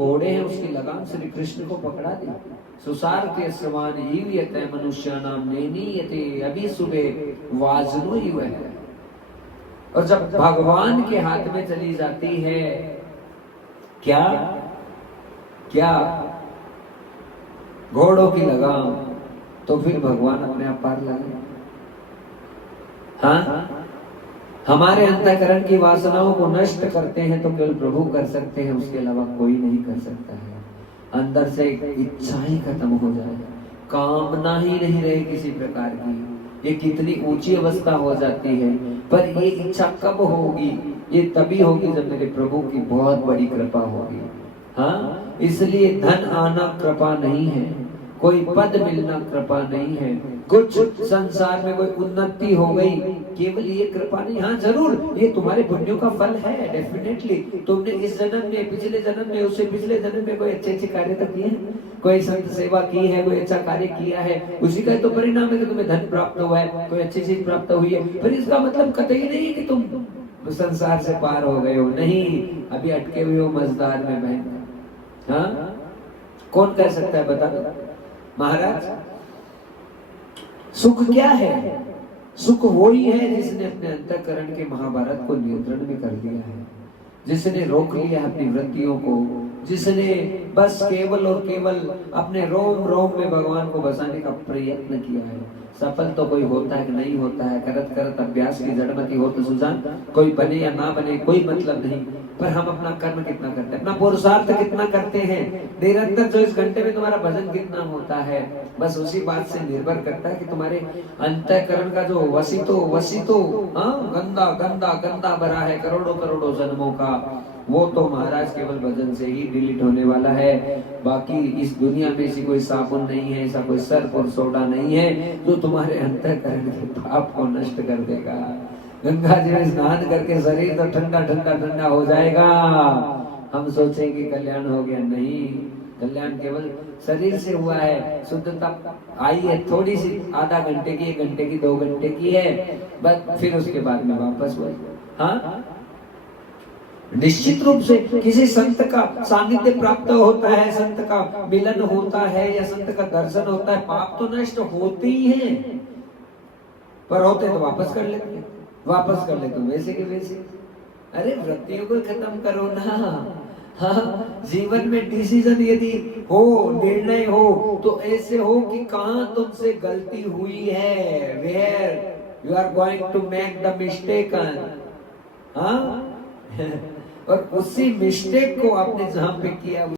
घोड़े हैं उसकी लगाम श्री कृष्ण को पकड़ा दी। सुसार के समान ईव्यते मनुष्यानाम नेनीयते अभी सुबह वाजनो ही वह है। और जब भगवान के हाथ में चली जाती है क्या क्या घोड़ों की लगाम, तो फिर भगवान अपने आप पार लगे। हाँ, हमारे अंतःकरण की वासनाओं को नष्ट करते हैं तो केवल प्रभु कर सकते हैं, उसके अलावा कोई नहीं कर सकता है। अंदर से इच्छा ही खत्म हो जाए, कामना ही नहीं रहे किसी प्रकार की, ये कितनी ऊंची अवस्था हो जाती है। पर ये इच्छा कब होगी? ये तभी होगी जब मेरे प्रभु की बहुत बड़ी कृपा होगी। हाँ, इसलिए धन आना कृपा नहीं है, कोई पद मिलना कृपा नहीं है, कुछ संसार में कोई उन्नति हो गई, केवल ये कृपा नहीं। हाँ जरूर ये तुम्हारे पुण्यों का फल है, डेफिनेटली। तुमने इस जन्म में, पिछले जन्म में, उससे पिछले जन्म में कोई अच्छे अच्छे कार्य तो किए हैं, कोई संत सेवा की है, कोई अच्छा कार्य किया है, उसी का तो परिणाम है कि तुम्हें धन प्राप्त हुआ है, कोई अच्छी चीज प्राप्त हुई है। फिर इसका मतलब कतई नहीं है कि तुम संसार से पार हो गए हो, नहीं, अभी अटके हुए हो मझधार में बहन। हाँ, कौन कह सकता है बता दो महाराज। सुख क्या है? सुख वही है जिसने अपने अंतःकरण के महाभारत को नियंत्रण में कर दिया है, जिसने रोक लिया अपनी वृत्तियों को, जिसने बस केवल और केवल अपने रोम रोम में भगवान को बसाने का प्रयत्न किया है। सफल तो कोई होता है कि नहीं होता है, करत करत अभ्यास की जड़मती हो तो सुजान, कोई बने या ना बने कोई मतलब नहीं, पर हम अपना कर्म कितना करते हैं, अपना पुरुषार्थ कितना करते हैं, निरंतर 24 घंटे में तुम्हारा भजन कितना होता है, बस उसी बात से निर्भर करता है कि तुम्हारे अंतःकरण का जो वसीतो गंदा गंदा गंदा भरा है करोड़ों करोड़ों जन्मों का, वो तो महाराज केवल भजन से ही डिलीट होने वाला है। बाकी इस दुनिया में ऐसी कोई साबुन नहीं है, ऐसा कोई सर्फ और सोडा नहीं है जो तुम्हारे अंतःकरण के पाप को नष्ट कर देगा। गंगा जी में स्नान करके शरीर तो ठंडा ठंडा ठंडा हो जाएगा, हम सोचेंगे कल्याण हो गया, नहीं, कल्याण केवल शरीर से हुआ है। शुद्धता आई है थोड़ी सी, आधा घंटे की, 1 घंटे की, 2 घंटे की है बस, फिर उसके बाद में वापस हुआ। हाँ, निश्चित रूप से किसी संत का सानिध्य प्राप्त होता है, संत का मिलन होता है या संत का दर्शन होता है, पाप तो नष्ट होते ही हैं, पर होते तो वापस कर लेते, वापस कर लेते वैसे के वैसे। अरे वृत्तियों को खत्म करो ना। हाँ, जीवन में डिसीजन यदि हो, निर्णय हो, तो ऐसे हो कि कहां तुमसे गलती हुई है, where you are going to make the mistake. हाँ और उसी मिस्टेक को आपने जहां पे किया